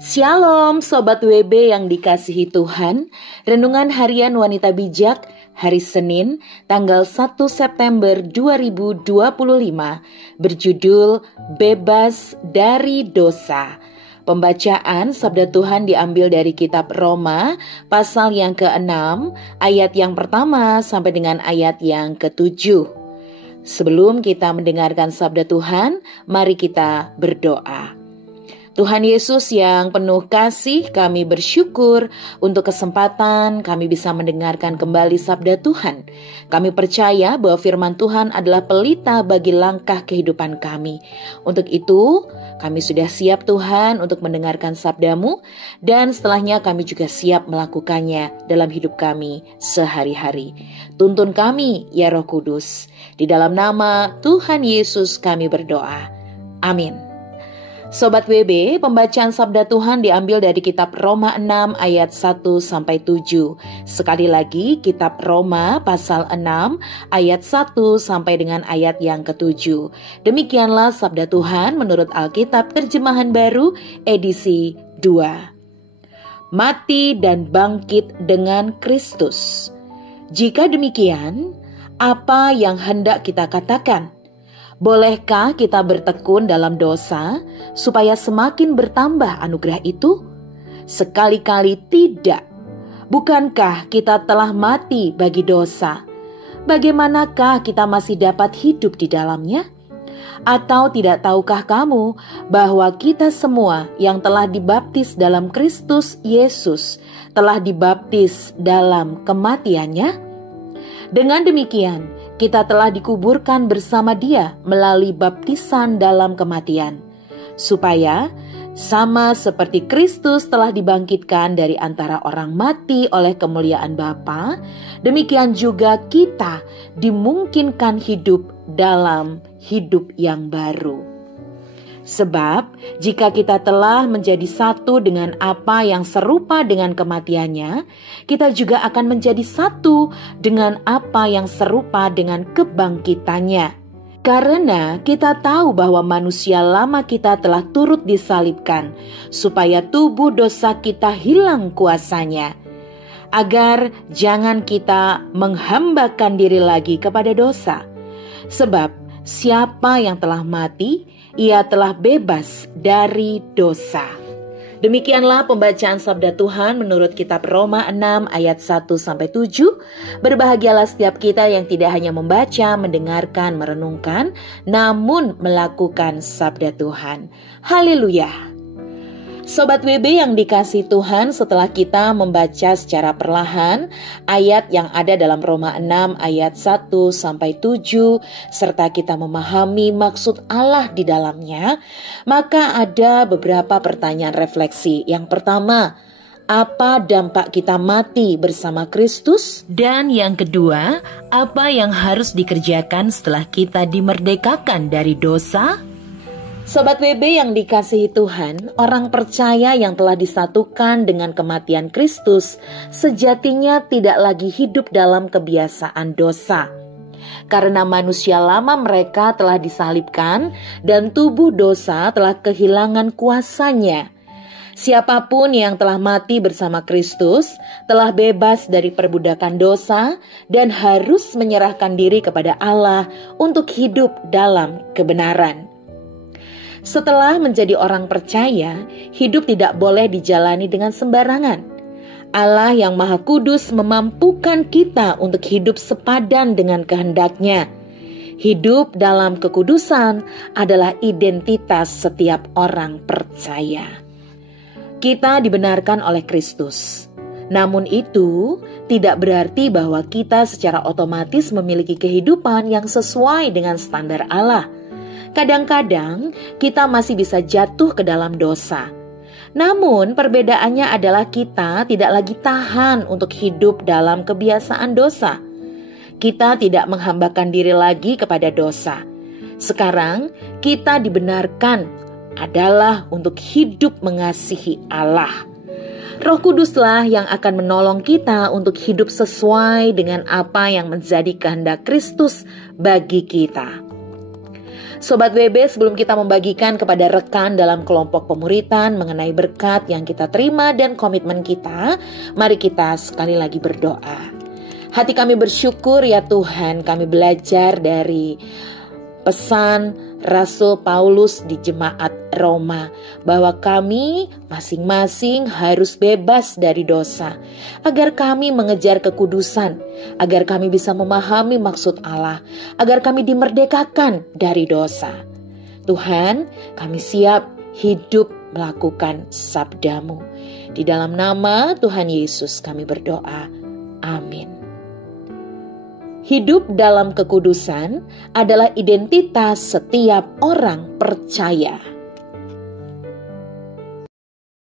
Shalom Sobat WB yang dikasihi Tuhan. Renungan Harian Wanita Bijak hari Senin tanggal 1 September 2025 berjudul Bebas dari Dosa. Pembacaan Sabda Tuhan diambil dari kitab Roma pasal yang ke-6 ayat yang pertama sampai dengan ayat yang ke-7. Sebelum kita mendengarkan Sabda Tuhan, mari kita berdoa. Tuhan Yesus yang penuh kasih, kami bersyukur untuk kesempatan kami bisa mendengarkan kembali sabda Tuhan. Kami percaya bahwa firman Tuhan adalah pelita bagi langkah kehidupan kami. Untuk itu, kami sudah siap Tuhan untuk mendengarkan sabda-Mu, dan setelahnya kami juga siap melakukannya dalam hidup kami sehari-hari. Tuntun kami, ya Roh Kudus. Di dalam nama Tuhan Yesus kami berdoa. Amin. Sobat WB, pembacaan sabda Tuhan diambil dari kitab Roma 6 ayat 1-7. Sekali lagi, kitab Roma pasal 6 ayat 1 sampai dengan ayat yang ke-7. Demikianlah sabda Tuhan menurut Alkitab Terjemahan Baru edisi 2. Mati dan bangkit dengan Kristus. Jika demikian, apa yang hendak kita katakan? Bolehkah kita bertekun dalam dosa supaya semakin bertambah anugerah itu? Sekali-kali tidak. Bukankah kita telah mati bagi dosa? Bagaimanakah kita masih dapat hidup di dalamnya? Atau tidak tahukah kamu bahwa kita semua yang telah dibaptis dalam Kristus Yesus telah dibaptis dalam kematiannya? Dengan demikian, kita telah dikuburkan bersama Dia melalui baptisan dalam kematian, supaya sama seperti Kristus telah dibangkitkan dari antara orang mati oleh kemuliaan Bapa, demikian juga kita dimungkinkan hidup dalam hidup yang baru. Sebab jika kita telah menjadi satu dengan apa yang serupa dengan kematiannya, kita juga akan menjadi satu dengan apa yang serupa dengan kebangkitannya. Karena kita tahu bahwa manusia lama kita telah turut disalibkan, supaya tubuh dosa kita hilang kuasanya, agar jangan kita menghambakan diri lagi kepada dosa. Sebab siapa yang telah mati, ia telah bebas dari dosa. Demikianlah pembacaan sabda Tuhan menurut kitab Roma 6 ayat 1-7. Berbahagialah setiap kita yang tidak hanya membaca, mendengarkan, merenungkan, namun melakukan sabda Tuhan. Haleluya. Sobat WB yang dikasihi Tuhan, setelah kita membaca secara perlahan ayat yang ada dalam Roma 6 ayat 1-7 serta kita memahami maksud Allah di dalamnya, maka ada beberapa pertanyaan refleksi. Yang pertama, apa dampak kita mati bersama Kristus? Dan yang kedua, apa yang harus dikerjakan setelah kita dimerdekakan dari dosa? Sobat WB yang dikasihi Tuhan, orang percaya yang telah disatukan dengan kematian Kristus sejatinya tidak lagi hidup dalam kebiasaan dosa. Karena manusia lama mereka telah disalibkan dan tubuh dosa telah kehilangan kuasanya. Siapapun yang telah mati bersama Kristus telah bebas dari perbudakan dosa dan harus menyerahkan diri kepada Allah untuk hidup dalam kebenaran. Setelah menjadi orang percaya, hidup tidak boleh dijalani dengan sembarangan. Allah yang Maha Kudus memampukan kita untuk hidup sepadan dengan kehendak-Nya. Hidup dalam kekudusan adalah identitas setiap orang percaya. Kita dibenarkan oleh Kristus. Namun itu tidak berarti bahwa kita secara otomatis memiliki kehidupan yang sesuai dengan standar Allah. Kadang-kadang kita masih bisa jatuh ke dalam dosa. Namun perbedaannya adalah kita tidak lagi tahan untuk hidup dalam kebiasaan dosa. Kita tidak menghambakan diri lagi kepada dosa. Sekarang kita dibenarkan adalah untuk hidup mengasihi Allah. Roh Kuduslah yang akan menolong kita untuk hidup sesuai dengan apa yang menjadi kehendak Kristus bagi kita. Sobat WB, sebelum kita membagikan kepada rekan dalam kelompok pemuritan mengenai berkat yang kita terima dan komitmen kita, mari kita sekali lagi berdoa. Hati kami bersyukur ya Tuhan, kami belajar dari pesan Rasul Paulus di jemaat Roma bahwa kami masing-masing harus bebas dari dosa agar kami mengejar kekudusan, agar kami bisa memahami maksud Allah, agar kami dimerdekakan dari dosa. Tuhan, kami siap hidup melakukan sabda-Mu. Di dalam nama Tuhan Yesus kami berdoa. Amin. Hidup dalam kekudusan adalah identitas setiap orang percaya.